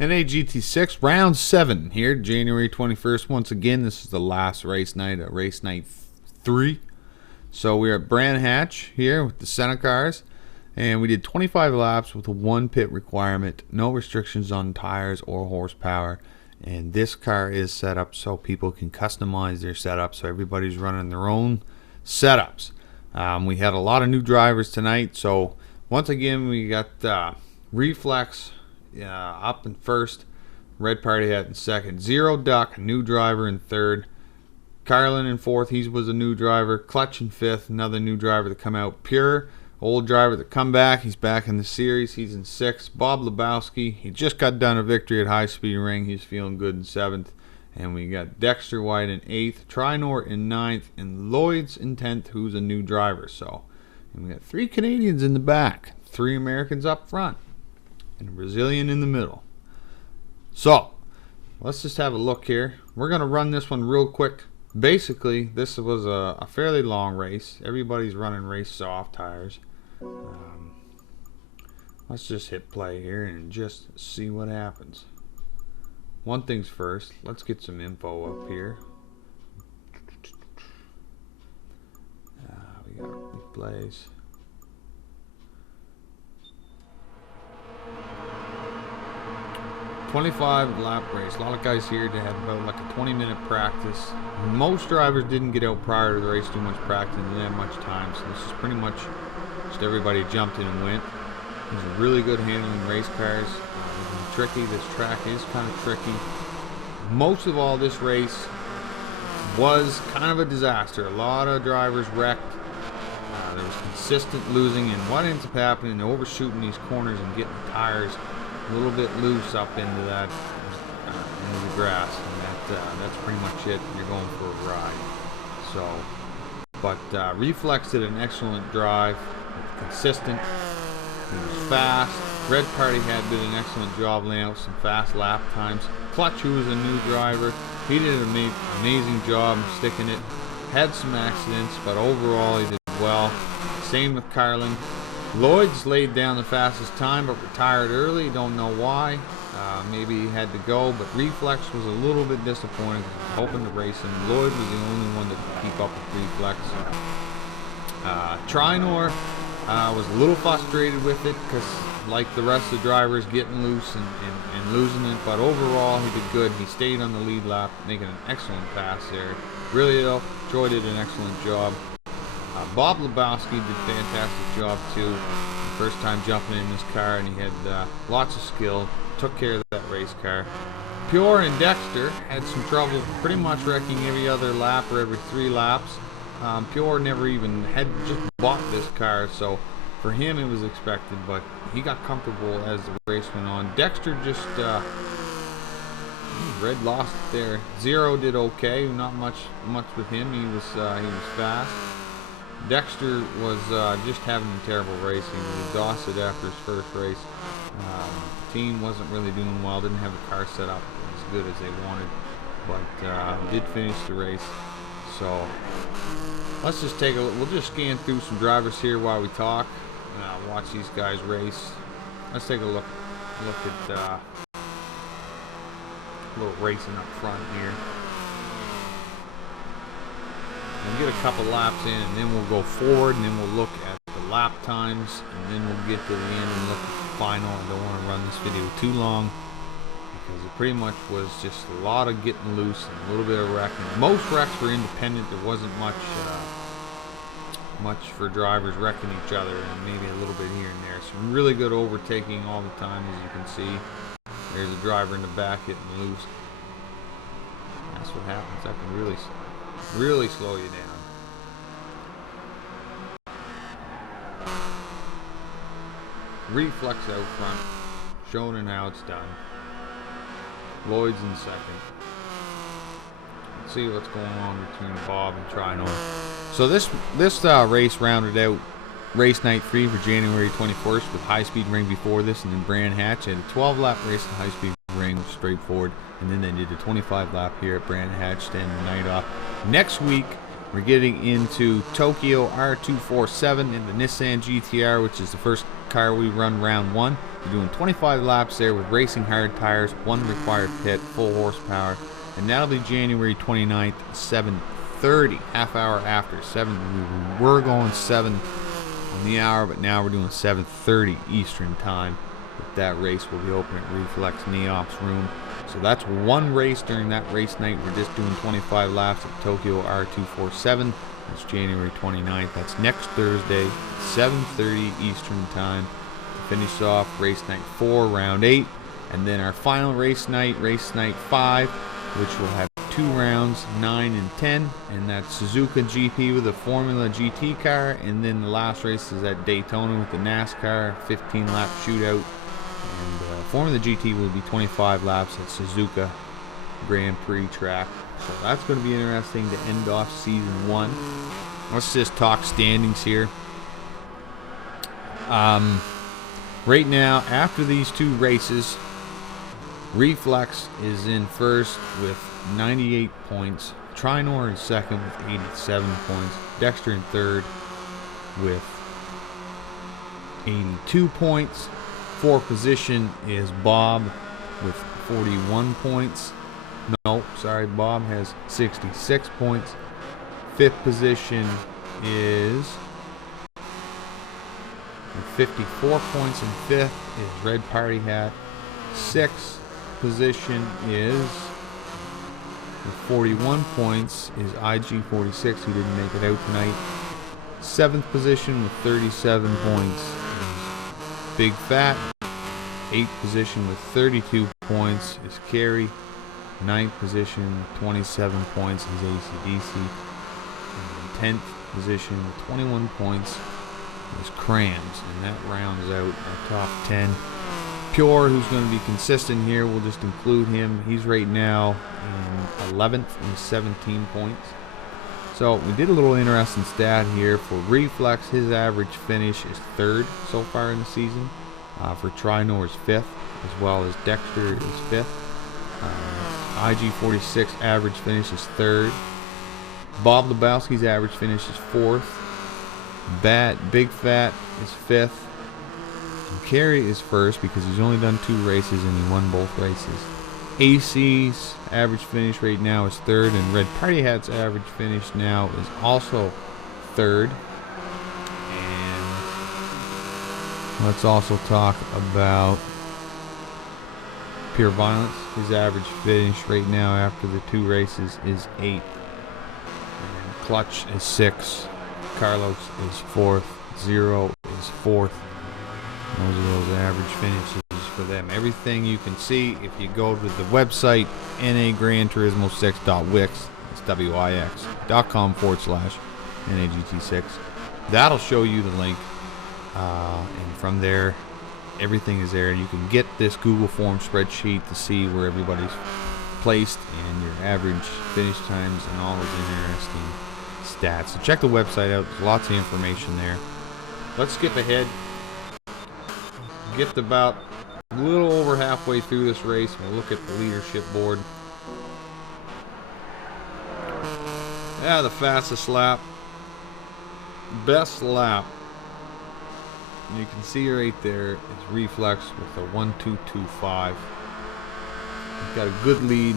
NAGT6 round 7 here, January 21st. Once again, this is the last race night, race night 3. So we're at Brand Hatch here with the Senna cars, and we did 25 laps with a 1 pit requirement, no restrictions on tires or horsepower. And this car is set up so people can customize their setup, so everybody's running their own setups. We had a lot of new drivers tonight, so once again we got Reflex up in first, Red Party Hat in second, Zero Duck, new driver in third, Carlin in fourth, he was a new driver, Clutch in fifth, another new driver to come out, Pure, old driver to come back, he's back in the series, he's in sixth, Bob Lebowski, he just got done a victory at High Speed Ring, he's feeling good in seventh, and we got Dexter White in eighth, Trinor in ninth, and Lloyd's in 10th, who's a new driver. So, and we got 3 Canadians in the back, 3 Americans up front, and a Brazilian in the middle. So, let's just have a look here. We're going to run this one real quick. Basically, this was a fairly long race. Everybody's running race soft tires. Let's just hit play here and just see what happens. One thing's first, let's get some info up here. We got replays. "25 lap race. A lot of guys here that had about like a 20-minute practice. Most drivers didn't get out prior to the race, too much practice, and didn't have much time. So this is pretty much just everybody jumped in and went. These are really good handling race cars. Tricky. This track is kind of tricky. Most of all, this race was kind of a disaster. A lot of drivers wrecked. There was consistent losing, and what ends up happening, they're overshooting these corners and getting the tires a little bit loose up into that into the grass, and that's pretty much it. You're going for a ride. So, but Reflex did an excellent drive, consistent. He was fast. Red Party Hat did an excellent job laying out some fast lap times. Clutch, who was a new driver, he did an amazing job sticking it. Had some accidents, but overall he did well. Same with Carlin. Lloyd's laid down the fastest time, but retired early. Don't know why. Maybe he had to go, but Reflex was a little bit disappointed. Hoping to race him. Lloyd was the only one that could keep up with Reflex. Trinor was a little frustrated with it because, like the rest of the drivers, getting loose and losing it, but overall he did good. He stayed on the lead lap, making an excellent pass there. Really though, Troy did an excellent job. Bob Lebowski did a fantastic job too. First time jumping in this car, and he had lots of skill. Took care of that race car. Pure and Dexter had some trouble pretty much wrecking every other lap or every 3 laps. Pure never even had just bought this car, so for him it was expected, but he got comfortable as the race went on. Dexter just Red lost it there. Zero did okay, not much with him. He was fast. Dexter was just having a terrible race. He was exhausted after his first race. Team wasn't really doing well. Didn't have the car set up as good as they wanted, but did finish the race. So let's just take a look. We'll just scan through some drivers here while we talk. Watch these guys race. Let's take a look at a little racing up front here. We'll get a couple laps in, and then we'll go forward, and then we'll look at the lap times, and then we'll get to the end and look at the final. I don't want to run this video too long because it pretty much was just a lot of getting loose and a little bit of wrecking. Most wrecks were independent. There wasn't much for drivers wrecking each other, and maybe a little bit here and there. Some really good overtaking all the time, as you can see. There's a driver in the back getting loose. That's what happens. That can really slow you down. Reflex out front, showing how it's done. Lloyd's in second. Let's see what's going on between Bob and Trinor. So this race rounded out race night 3 for January 21st with High Speed Ring before this, and then Brand Hatch had a 12-lap race at High Speed Ring, straightforward, and then they did a 25-lap here at Brand Hatch to end the night off. Next week, we're getting into Tokyo R247 and the Nissan GTR, which is the first car we run round 1. We're doing 25 laps there with racing hard tires, 1 required pit, full horsepower. And that'll be January 29th, 7:30, half hour after. 7. We were going 7 on the hour, but now we're doing 7:30 Eastern time. With that race, we'll be open at Reflex NEOPS room. So that's one race during that race night. We're just doing 25 laps at Tokyo R247. That's January 29th. That's next Thursday, 7:30 Eastern time. To finish off race night 4, round 8. And then our final race night 5, which will have 2 rounds, 9 and 10. And that's Suzuka GP with a Formula GT car. And then the last race is at Daytona with the NASCAR 15-lap shootout. And Formula GT will be 25 laps at Suzuka Grand Prix track. So that's going to be interesting to end off season 1. Let's just talk standings here. Right now, after these 2 races, Reflex is in first with 98 points. Trinor in second with 87 points. Dexter in third with 82 points. Fourth position is Bob with 41 points. No, sorry, Bob has 66 points. Fifth position is with 54 points, and fifth is Red Party Hat. Sixth position is with 41 points is IG46, who didn't make it out tonight. Seventh position with 37 points is Big Fat. Eighth position with 32 points is Carrie. Ninth position, 27 points, is AC/DC. And 10th position with 21 points is Crams. And that rounds out our top 10. Pure, who's going to be consistent here, we'll just include him. He's right now in 11th with 17 points. So we did a little interesting stat here. For Reflex, his average finish is 3rd so far in the season. For Trinor is 5th, as well as Dexter is 5th. IG46 average finish is 3rd. Bob Lebowski's average finish is 4th. Big Fat is 5th. And Carey is 1st because he's only done 2 races and he won both races. AC's average finish right now is 3rd, and Red Party Hat's average finish now is also 3rd. And let's also talk about Pure Violence. His average finish right now after the 2 races is 8th. And Clutch is 6th. Carlos is 4th. Zero is 4th. Those are those average finishes for them. Everything you can see if you go to the website nagranturismo6.wix. It's wix.com/NAGT6. That'll show you the link, and from there everything is there. You can get this Google form spreadsheet to see where everybody's placed and your average finish times and all those interesting stats. So check the website out. There's lots of information there. Let's skip ahead. Get about a little over halfway through this race. We'll look at the leadership board. Yeah, the fastest lap. Best lap. You can see right there is Reflex with a 1:2:25. He's got a good lead.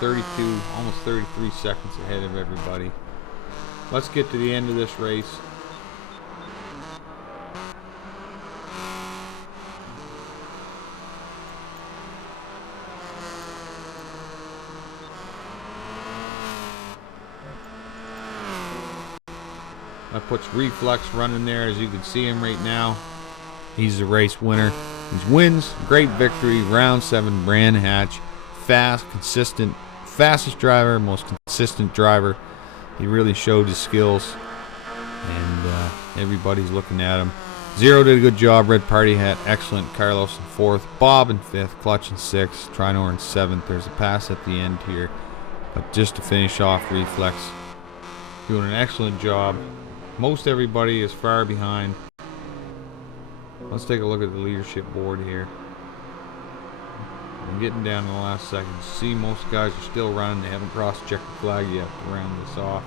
32, almost 33 seconds ahead of everybody. Let's get to the end of this race. That puts Reflex running there, as you can see him right now. He's the race winner. He wins. Great victory. Round 7, Brand Hatch. Fast, consistent, fastest driver, most consistent driver. He really showed his skills, and everybody's looking at him. Zero did a good job. Red Party Hat, excellent. Carlos in 4th. Bob in 5th. Clutch in 6th. Trinor in 7th. There's a pass at the end here. But just to finish off, Reflex doing an excellent job. Most everybody is far behind. Let's take a look at the leadership board here. I'm getting down to the last seconds. See, most guys are still running. They haven't crossed check the flag yet to round this off.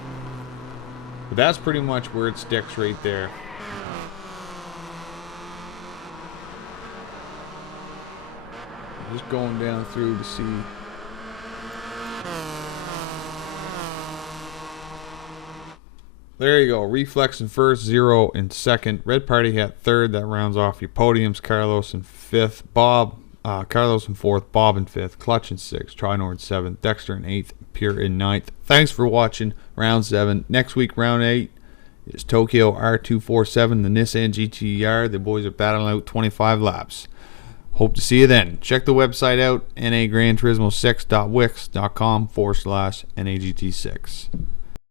But that's pretty much where it sticks right there. Just going down through to see. There you go. Reflex in first, Zero in second. Red Party Hat third. That rounds off your podiums. Carlos in fifth. Carlos in fourth. Bob in fifth. Clutch in sixth. Trinor in seventh. Dexter in eighth. Pierre in ninth. Thanks for watching round 7. Next week, round 8 is Tokyo R247, the Nissan GT-R. The boys are battling out 25 laps. Hope to see you then. Check the website out, nagrandturismo6.wix.com/NAGT6.